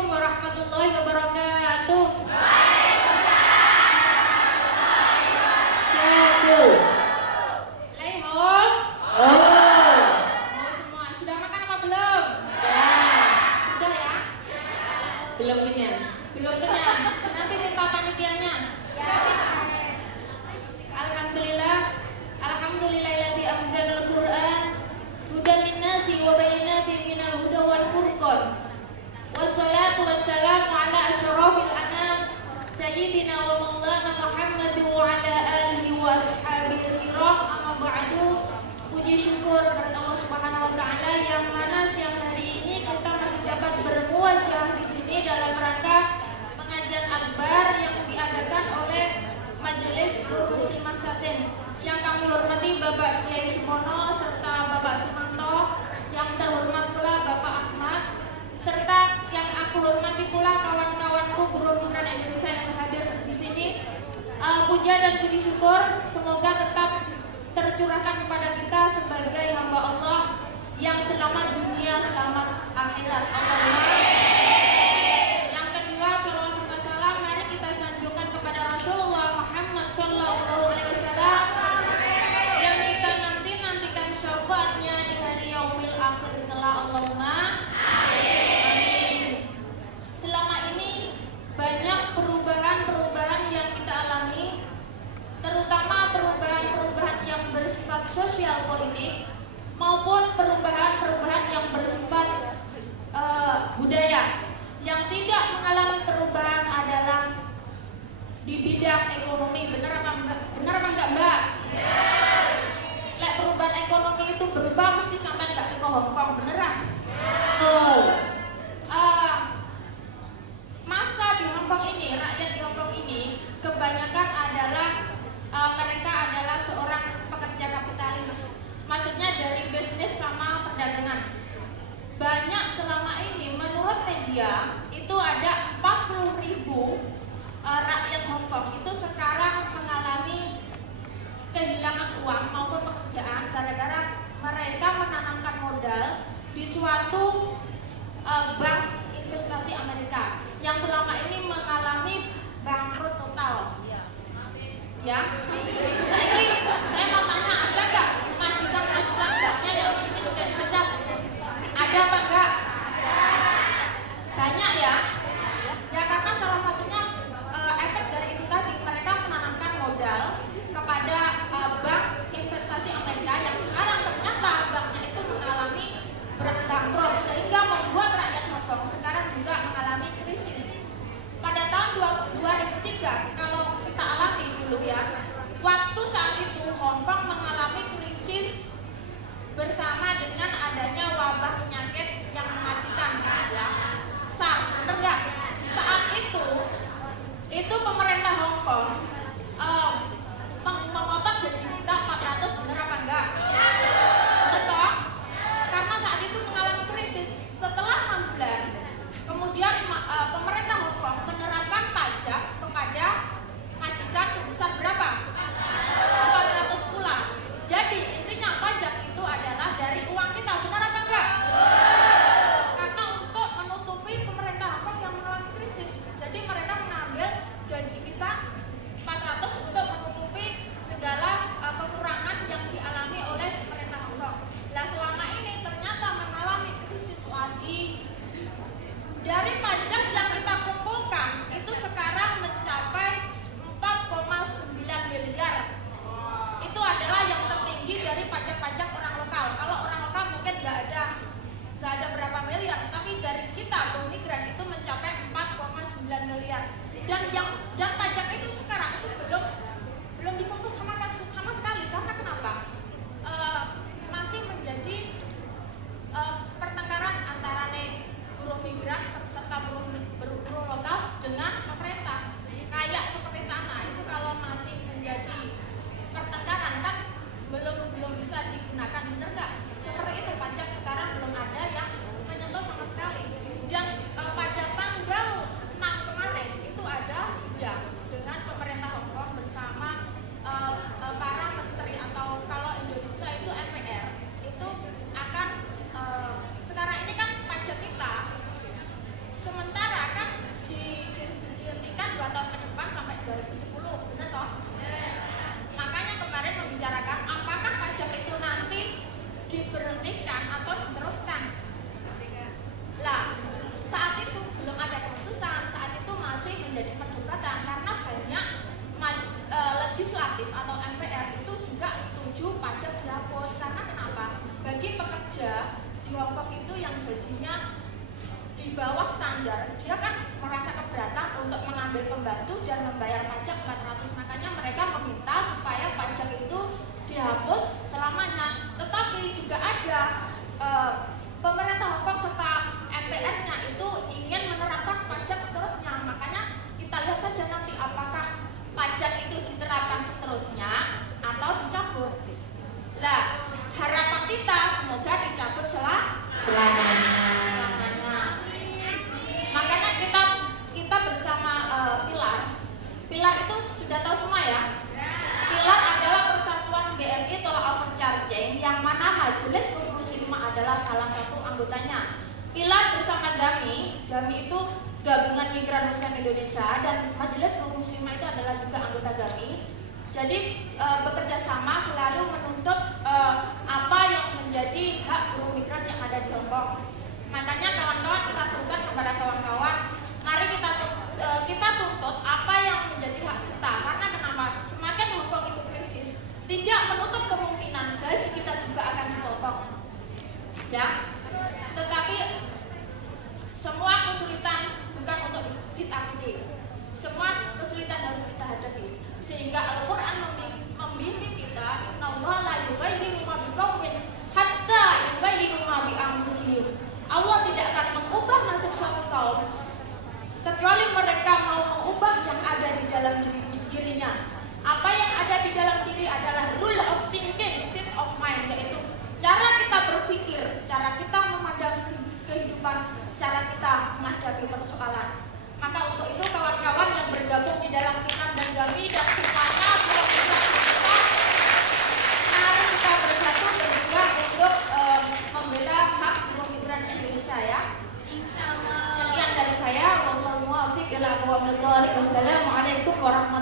Assalamualaikum warahmatullahi wabarakatuh. Leihol. Oh, semua sudah makan apa belum? Sudah ya? Belum kenyang. Belum kenyang. Nanti minta panitianya. Alhamdulillah. Alhamdulillahilladzi anzalal Qur'an hudan linnasi wa bayyinatin minal huda wal furqan. Wassalatu wassalamu ala asyrafil anam sayyidina wa maulana Muhammad wa ala alihi wa ashabihi kiram. Amma ba'du. Puji syukur kepada Allah Subhanahu wa taala yang mana siang hari ini kita masih dapat bermuajah di sini dalam rangka pengajian akbar yang diadakan oleh Majelis Nur Muslimat Satin. Yang kami hormati Bapak Kiai Sumono serta Bapak Sumanto, yang terhormat pula Bapak Ahmad, serta yang aku hormati pula kawan-kawanku buruh migran Indonesia yang hadir di sini. Puja dan puji syukur semoga tetap tercurahkan kepada kita sebagai hamba Allah yang selamat dunia, selamat akhirat. Allahumma. Yang kedua, sholawat serta salam mari kita sanjungkan kepada Rasulullah Muhammad Sallallahu Alaihi Wasallam yang kita nantikan syafaatnya di hari yaumil akhir kelak. Allahumma amin. Selama ini banyak perubahan-perubahan yang kita alami, terutama perubahan-perubahan yang bersifat sosial politik maupun perubahan-perubahan yang bersifat budaya. Yang tidak mengalami perubahan adalah di bidang ekonomi. Benar apa enggak Mbak? Lek perubahan ekonomi itu berubah mesti sampai enggak ke Hongkong, beneran? Masa di Hongkong ini, rakyat di Hongkong ini kebanyakan adalah mereka adalah seorang pekerja kapitalis. Maksudnya dari bisnis sama perdagangan. Banyak selama ini menurut media itu ada 40.000 rakyat Hongkong itu sekarang mengalami kehilangan uang maupun pekerjaan gara-gara mereka menanamkan modal di suatu bank investasi Amerika yang selama ini mengalami bangkrut total. Ya, saya mau tanya, ada nggak majikan-majikan banknya yang di sini sudah dipecat? Ada apa enggak? Banyak ya. Ya karena salah satunya efek dari itu tadi, mereka menanamkan modal kepada bank investasi Amerika yang sekarang ternyata banknya itu mengalami bangkrut sehingga membuat rakyat Hongkong sekarang juga mengalami krisis. Pada tahun 2003 kalau kita alami dulu ya, waktu saat itu Hongkong mengalami krisis bersama dengan adanya wabah penyakit yang mematikan ya, SARS, benar nggak? Saat itu pemerintah Hongkong memotong gaji kita 400, benar apa enggak? Betul toh? Karena saat itu mengalami krisis. Setelah 6 bulan kemudian pemerintah Hongkong menerapkan pajak kepada majikan sebesar berapa? 400 pula. Jadi intinya pajak itu adalah dari uang kita, benar apa enggak? Karena untuk menutupi pemerintah Hongkong yang mengalami krisis, jadi mereka mengambil gaji kita 400 untuk menutupi segala kekurangan yang dialami oleh pemerintah Hongkong. Nah selama ini ternyata mengalami krisis lagi. Dari pajak yang kita kumpulkan itu sekarang mencapai 4,9 miliar. Itu adalah yang tertinggi dari pajak-pajak orang lokal. Kalau orang lokal mungkin nggak ada berapa miliar, tapi dari kita migran itu mencapai 4,9 miliar. Dan pajak itu sekarang itu belum disentuh sama sekali. Karena kenapa? Masih menjadi pertengkaran antara buruh migran serta buruh lokal dengan pemerintah. Kayak seperti tanah itu kalau masih menjadi pertengkaran kan belum bisa digunakan, bener nggak? Seperti itu pajak sekarang belum ada yang menyentuh sama sekali. Dan pada tanggal 6 kemarin itu ada sidang gajinya di bawah standar, dia kan merasa keberatan untuk mengambil pembantu dan membayar pajak 400. Makanya mereka meminta supaya pajak itu dihapus selamanya. Tetapi juga ada pemerintah Hongkong serta MPR-nya itu ingin menerapkan pajak seterusnya. Makanya kita lihat saja nanti apakah pajak itu diterapkan seterusnya atau dicabut. Lah, harapan kita semoga dicabut selamanya. Makanya kita bersama Pilar itu sudah tahu semua ya. Pilar adalah persatuan BMI tolak overcharging yang mana Majelis Guru Muslimah adalah salah satu anggotanya. Pilar bersama GAMI itu Gabungan Migran Muslim Indonesia, dan Majelis Guru Muslimah itu adalah juga anggota GAMI. Jadi bekerja sama selalu menuntut apa yang menjadi hak guru migran yang ada di Hongkong. Makanya kawan-kawan, kita serukan kepada kawan-kawan, mari kita tuntut apa yang menjadi hak kita. Karena kenapa? Semakin Hongkong itu krisis, tidak menutup kemungkinan gaji kita juga akan dipotong. Ya, tetapi semua kesulitan bukan untuk ditakuti. Semua kesulitan harus kita hadapi. Sehingga Al-Quran membimbing kita, innallaha la yughayyiru ma biqaumin hatta yughayyiru ma bi anfusihim. Allah tidak akan mengubah nasib suatu kaum kecuali mereka mau mengubah yang ada di dalam dirinya. Apa yang ada di dalam diri adalah rule of thinking, state of mind, yaitu cara kita berpikir, cara kita memandang kehidupan, cara kita menghadapi persoalan. Maka untuk itu kawan-kawan yang bergabung di dalam Pilar dan GAMI dan semuanya kita, mari kita bersatu berjuang untuk membela hak guru migran Indonesia ya. Sekian dari saya. Wassalamualaikum warahmatullahi wabarakatuh.